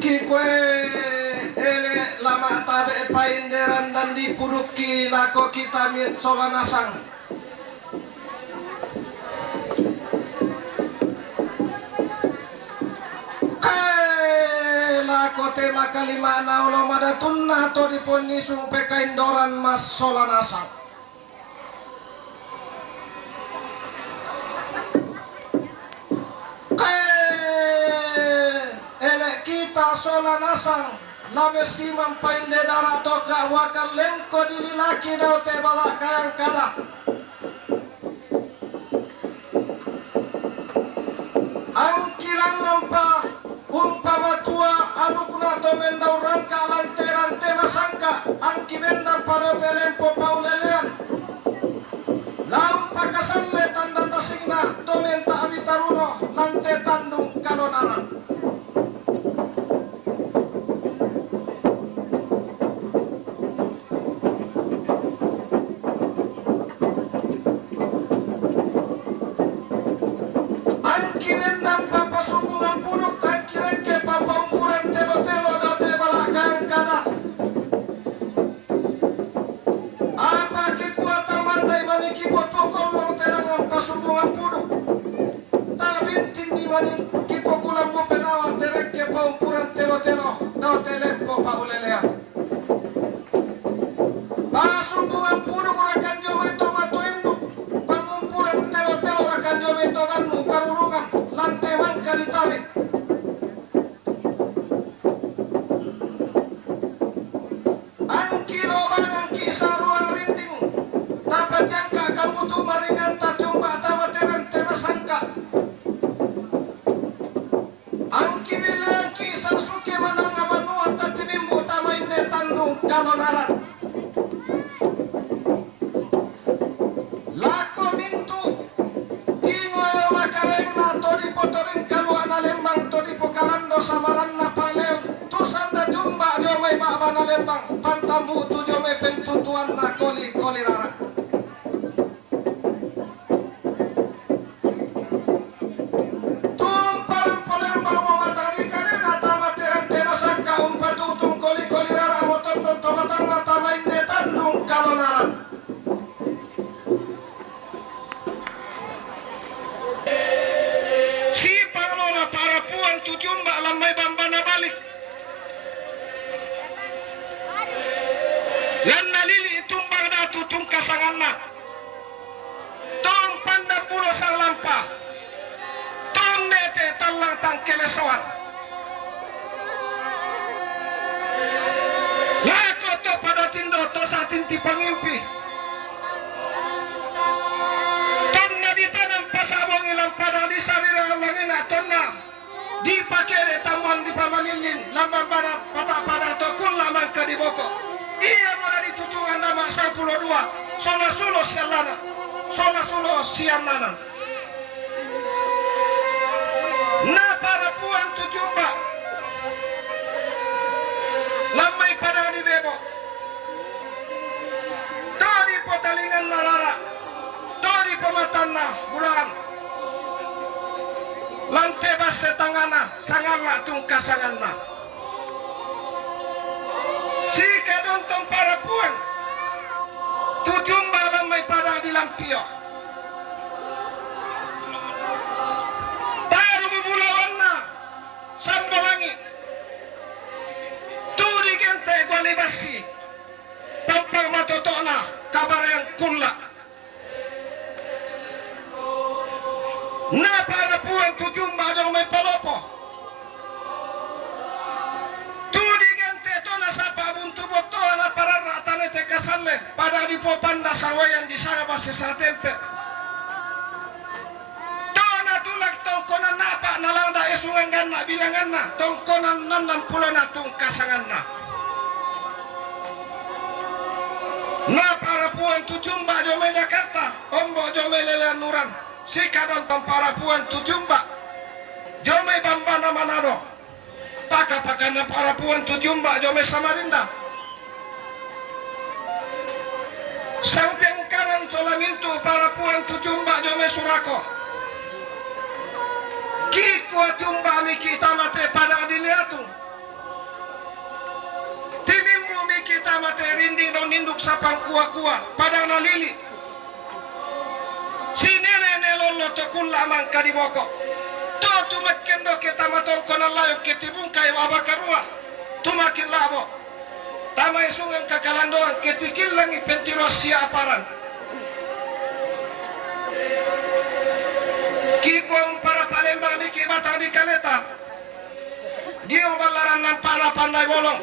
Kikwe ele lama tabe painderan dan dipuduki lako kita mit solanasang. Lako tema kalima na ulo madatunna to diponisung pekaindoran mas solanasang. Solanasang lame simam painde dara toga wakal lengko dililaki dau te bala kayang kada angkirang nampa umpama tua anukna to mendau rangka lante masangka angki benda paro telempo paulelean lampa kasanle tanda tasingna to menta abitaruno lante tandung kalonaran. tang kelesoan. Lako to pada tindo to sa tinti pangimpi. Tonna di tanam pasabong ilang pada di sarira langina tonna. Di pakere tamuan di pamalilin lambang barat patah pada to kun lamang kadiboko. Iya mora ditutungan nama 12 sola sulo sialana. Sola sulo siamana. Na para puan tujumba lamay pada di bebo tori potalingan narara tori pematan na bulan lante base tangana sanganna tungkasangan na si kadontong para puan tujumba lamay pada di lampio Sambawangi turi gente gwali basi pampang matotona kabar yang kulla na para puan tujumba dong may palopo turi gente tona sapa buntu boto na para ratane te kasalle pada di popanda sawayan di sana basi sa tempe tongkonan napa nalanda esungan ganna bilangan na tongkonan 60 na tungkasangan na na para puan tujumba jome Jakarta ombo jome lelean nuran sikadon tong para puan tujumba jome Bambana Manado paka-paka na para puan tujumba jome Samarinda Sangtengkaran Solamintu para puan tujumba jome Surako Kiko tumba mi kita mate pada diliatu. Timimmu mi kita mate rinding don induk sapang kuah-kuah pada nalili. Si nene nelolo to kulamang kadiboko. To tumakkendo kita matong konan layo ketibungkay wabakarua. Tumakin labo. Tamay sungang kakalandoan ketikil lang ipentiros siya aparan. Kiko para Palembang miki batang di kaleta Dio balaran ng para panday bolong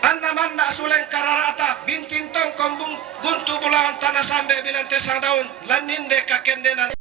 Anda manda suleng kararata Bintin tong kombung guntu bulangan tanah sambe bilang tesang daun Laninde kakendenan